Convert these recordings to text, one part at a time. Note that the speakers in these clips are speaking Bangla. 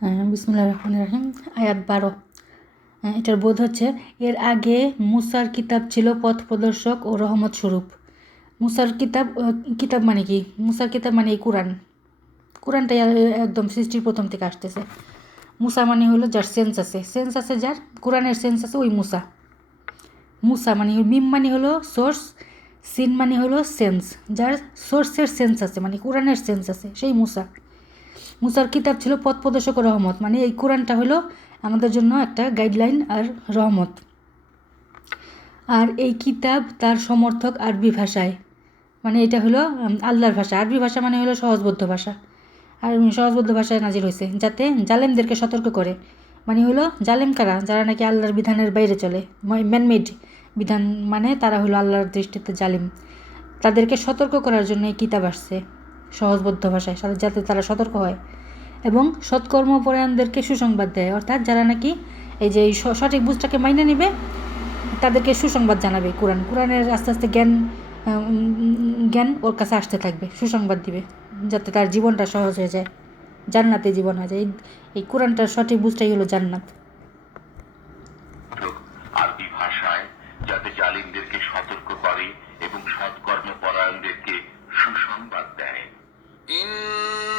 বিসমিল্লাহির রহমানির রহিম। আয়াত 12। এটার বোধ হচ্ছে, এর আগে মুসার কিতাব ছিল পথ প্রদর্শক ও রহমত স্বরূপ। মুসার কিতাব মানে কি? মুসার কিতাব মানে এই কোরআনটাই একদম সৃষ্টির প্রথম থেকে আসতেছে। মুসা মানে হলো যার সেন্স আছে, যার কোরআনের সেন্স আছে, ওই মুসা মানে মিম মানে হলো সোর্স, সিন মানে হলো সেন্স, যার সোর্সের সেন্স আছে, মানে কোরআনের সেন্স আছে, সেই মুসার কিতাব ছিল পথ প্রদর্শক ও রহমত। মানে এই কোরআনটা হলো আমাদের জন্য একটা গাইডলাইন আর রহমত। আর এই কিতাব তার সমর্থক আরবি ভাষায়, মানে এটা হলো আল্লাহর ভাষা। আরবি ভাষা মানে হলো সহজবোধ্য ভাষা, আর সহজবোধ্য ভাষায় নাজিল হয়েছে যাতে জালেমদেরকে সতর্ক করে। মানে হলো জালেম কারা? যারা নাকি আল্লাহর বিধানের বাইরে চলে, ম্যানমেড বিধান, মানে তারা হলো আল্লাহর দৃষ্টিতে জালিম। তাদেরকে সতর্ক করার জন্য এই কিতাব আসছে সহজবোধ্য ভাষায়, যাতে তারা সতর্ক হয় এবং সৎকর্মপরায়ণদেরকে সুসংবাদ দেয়। অর্থাৎ যারা নাকি এই যে সঠিক বুঝটাকে মাইনে নেবে তাদেরকে সুসংবাদ জানাবে। কোরআনের আস্তে আস্তে জ্ঞান ওর কাছে আসতে থাকবে, সুসংবাদ দিবে যাতে তার জীবনটা সহজ হয়ে যায়, জান্নাতে জীবন হয়ে যায়। এই কোরআনটার সঠিক বুঝটাই হলো জান্নাত। আরবি ভাষায় যাতে জালিমদেরকে সতর্ক করে এবং সৎকর্মপরায়ণদেরকে সুসংবাদ দেয়।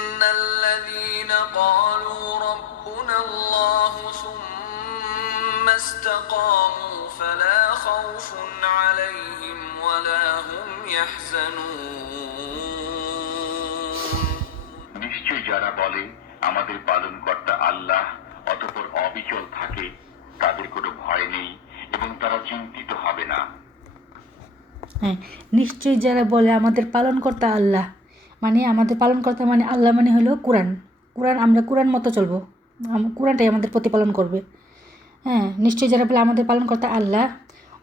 ইন্নাল্লাযীনা ক্বালু রাব্বুনাল্লাহু সুম্মা ইসতাকামু ফালা খাউফুন আলাইহিম ওয়ালা হুম ইয়াহজানুন। নিশ্চয় যারা বলে আমাদের পালনকর্তা আল্লাহ, অতঃপর অবিচল থাকে, তাদের কোনো ভয় নেই এবং তারা চিন্তিত হবে না। হ্যাঁ, নিশ্চয়ই যারা বলে আমাদের পালনকর্তা আল্লাহ, মানে আমাদের পালনকর্তা মানে আল্লাহ, মানে হলো কোরআন। আমরা কোরআন মতো চলবো, কোরআনটাই আমাদের প্রতিপালন করবে। হ্যাঁ, নিশ্চয়ই যারা বলে আমাদের পালনকর্তা আল্লাহ,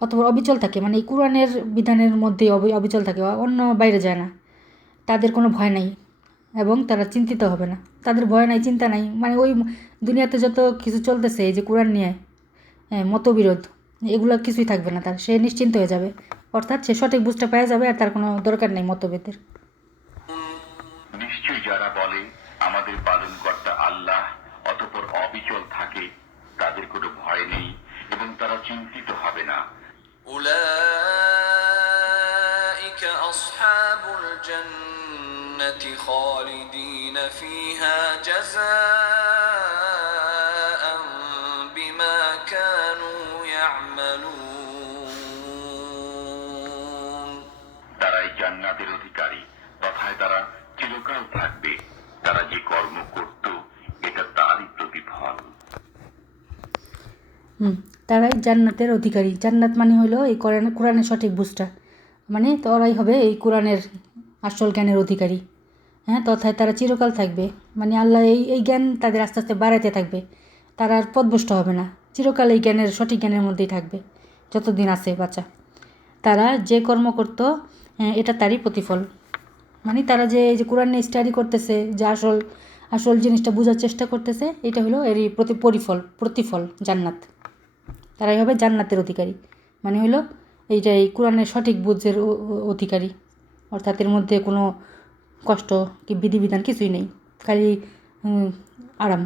অথবা অবিচল থাকে, মানে এই কোরআনের বিধানের মধ্যেই অবিচল থাকে, অন্য বাইরে যায় না, তাদের কোনো ভয় নাই এবং তারা চিন্তিত হবে না। তাদের ভয় নাই, চিন্তা নাই, মানে ওই দুনিয়াতে যত কিছু চলতেছে এই যে কোরআন নিয়ে মতবিরোধ, এগুলো কিছুই থাকবে না তার, সে নিশ্চিন্ত হয়ে যাবে। অর্থাৎ সে সঠিক বুঝটা পেয়ে যাবে আর তার কোনো দরকার নেই মতভেদের। নিশ্চয়ই যারা বলে আমাদের পালনকর্তা আল্লাহ, অতঃপর অবিচল থাকে, তাদের কোনো ভয় নেই এবং তারা চিন্তিত হবে না। উলাইকা আসহাবুল জান্নাতি খালিদিন ফিহা জাযাআন বিমা কানু ইয়া'মালুন। তারাই জান্নাতের অধিকারী, তথায় তারা চিরকাল থাকবে। তারা যে কর্ম করত এটা তারই প্রতিফল। তারাই জান্নাতের অধিকারী। জান্নাত মানে হলো এই কোরআনের সঠিক বুঝটা, মানে তারাই হবে এই কোরআনের আসল জ্ঞানের অধিকারী। হ্যাঁ, তথায় তারা চিরকাল থাকবে, মানে আল্লাহ এই জ্ঞান তাদের আস্তে আস্তে বাড়াইতে থাকবে। তারা আর পথভ্রষ্ট হবে না, চিরকাল এই সঠিক জ্ঞানের মধ্যেই থাকবে যতদিন আছে বাচ্চা। তারা যে কর্ম করত এটা তারই প্রতিফল, মানে তারা যে এই যে কোরআন নিয়ে স্টাডি করতেছে, যে আসল জিনিসটা বোঝার চেষ্টা করতেছে, এটা হলো এরই প্রতিফল জান্নাত। তারাই হবে জান্নাতের অধিকারী, মানে হলো এই কোরআনের সঠিক বুঝের অধিকারী। অর্থাৎ এর মধ্যে কোনো কষ্ট কি বিধিবিধান কিছুই নেই, খালি আরাম।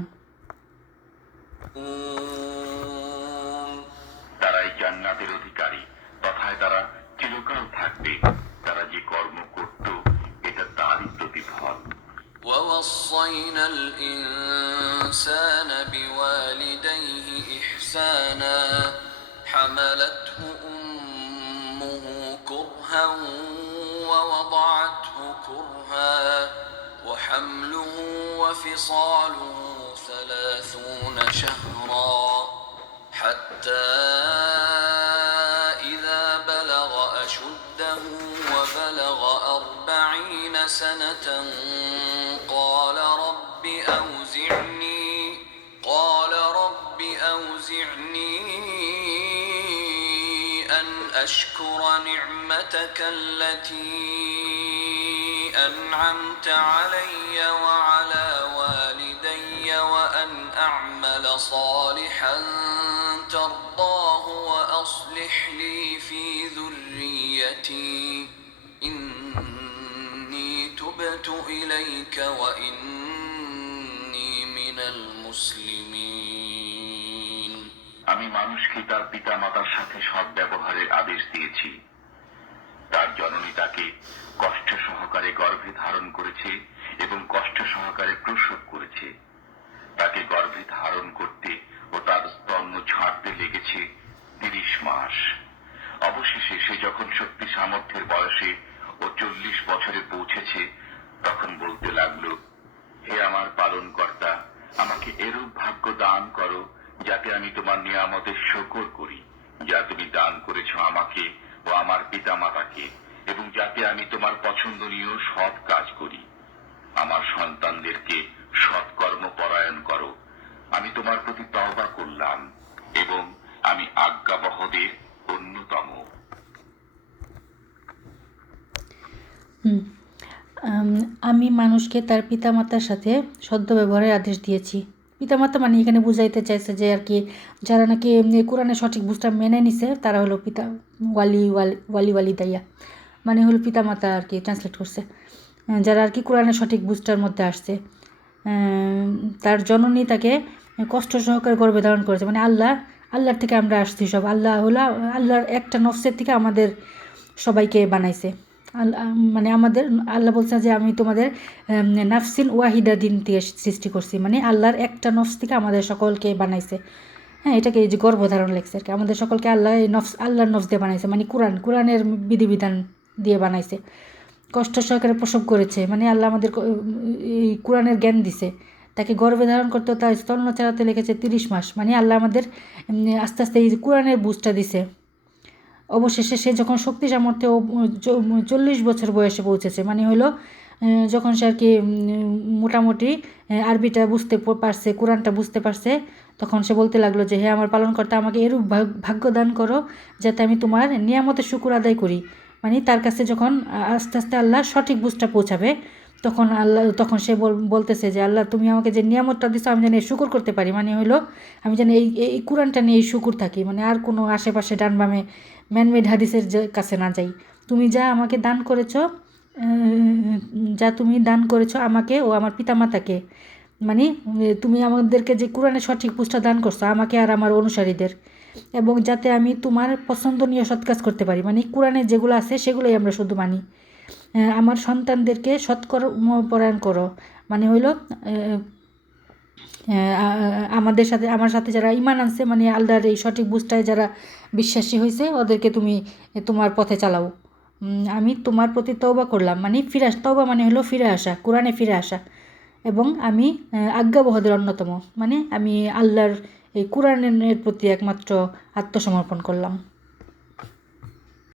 তারাই জান্নাতের অধিকারী, তথায় তারা চিরকাল থাকবে। তারা যে কর্ম করত এটা তারই প্রতিফল। ووصينا الإنسان بوالديه إحسانا حملته أمه كرها ووضعته كرها وحمله وفصاله 30 شهرا حتى إذا بلغ أشده وبلغ 40 سنة قال رب أوزعني أن أشكر نعمتك التي أنعمت علي وعلى والدي وأن أعمل صالحا ترضاه وأصلح لي في ذريتي إني تبت إليك وإني من المسلمين। مسلمين আমি মানুষকে তার পিতা মাতার সাথে সৎ ব্যবহারের আদেশ দিয়েছি। তার জননী তাকে কষ্ট সহকারে গর্ভে ধারণ করেছে এবং কষ্ট সহকারে প্রসব করেছে। তাকে গর্ভে ধারণ করতে ও তার স্তন্য ছাড়তে লেগেছে 30 মাস। অবশেষে সে যখন শক্তি সামর্থ্যের বয়সে ও 40 বছরে পৌঁছেছে, তখন বলতে লাগলো, হে আমার পালনকর্তা, আমাকে এরূপ ভাগ্য দান করো যাতে আমি তোমার নিয়ামতের শুকর করি, যা তুমি দান করেছ আমাকে ও আমার পিতা মাতাকে, এবং যাতে আমি তোমার পছন্দনীয় সৎ কাজ করি। আমার সন্তানদেরকে সৎকর্ম পরায়ণ করো। আমি তোমার প্রতি তওবা করলাম এবং আমি আজ্ঞাবহদের অন্যতম। আমি মানুষকে তার পিতামাতার সাথে সদ্য ব্যবহারের আদেশ দিয়েছি। পিতামাতা মানে এখানে বুঝাইতে চাইছে যে আর কি যারা নাকি কোরআনের সঠিক বুঝটা মেনে নিছে তারা হলো পিতা ওয়ালি দাইয়া, মানে হলো পিতামাতা আর কি ট্রান্সলেট করছে। যারা আর কি কোরআনের সঠিক বুঝটার মধ্যে আসছে, তার জননী তাকে কষ্ট সহকারে গর্ভে ধারণ করেছে, মানে আল্লাহর থেকে আমরা আসছি সব। আল্লাহর একটা নফসের থেকে আমাদের সবাইকে বানাইছে। মানে আমাদের আল্লাহ বলছে যে আমি তোমাদের নাফসিন ওয়াহিদা দিন থেকে সৃষ্টি করছি, মানে আল্লাহর একটা নফস থেকে আমাদের সকলকে বানাইছে। হ্যাঁ, এটাকে এই যে গর্ভধারণ লেগছে আর কি, আমাদের সকলকে আল্লাহর নফস দিয়ে বানাইছে, মানে কোরআনের বিধিবিধান দিয়ে বানাইছে। কষ্ট সহকারে প্রসব করেছে, মানে আল্লাহ আমাদের এই কোরআনের জ্ঞান দিছে। তাকে গর্ভে ধারণ করতে তার স্তন্য চালাতে লেগেছে 30 মাস, মানে আল্লাহ আমাদের আস্তে আস্তে এই কোরআনের বুঝটা দিছে। অবশেষে সে যখন শক্তি সামর্থ্যে 40 বছর বয়সে পৌঁছেছে, মানে হলো যখন সে আর কি মোটামুটি আরবিটা বুঝতে পারছে, কোরআনটা বুঝতে পারছে, তখন সে বলতে লাগলো যে হে আমার পালনকর্তা, আমাকে এরূপ ভাগ্য দান করো যাতে আমি তোমার নিয়ামতের শুকর আদায় করি। মানে তার কাছে যখন আস্তে আস্তে আল্লাহ সঠিক বুঝটা পৌঁছাবে, তখন সে বলতেছে যে আল্লাহ তুমি আমাকে যে নিয়ামতটা দিচ্ছ আমি যেন এই শুকর করতে পারি, মানে হলো আমি যেন এই কোরআনটা নিয়ে এই শুকুর থাকি, মানে আর কোনো আশেপাশে ডান বামে ম্যানমেড হাদিসের কাছে না যাই। তুমি যা আমাকে দান করেছ, আমাকে ও আমার পিতামাতাকে, মানে তুমি আমাদেরকে যে কোরআনের সঠিক বুঝটা দান করছো আমাকে আর আমার অনুসারীদের, এবং যাতে আমি তোমার পছন্দনীয় সৎ কাজ করতে পারি, মানে কোরআনে যেগুলো আছে সেগুলোই আমরা শুধু মানি। আমার সন্তানদেরকে সৎকর্ম পরায়ণ করো, মানে হইলো আমার সাথে যারা ঈমান আনছে, মানে আল্লাহর এই সঠিক বুঝটায় যারা বিশ্বাসী হয়েছে, ওদেরকে তুমি তোমার পথে চালাও। আমি তোমার প্রতি তওবা করলাম, মানে তওবা মানে হলো ফিরে আসা, কোরআনে ফিরে আসা, এবং আমি আজ্ঞাবহদের অন্যতম, মানে আমি আল্লাহর এই কোরআনের প্রতি একমাত্র আত্মসমর্পণ করলাম।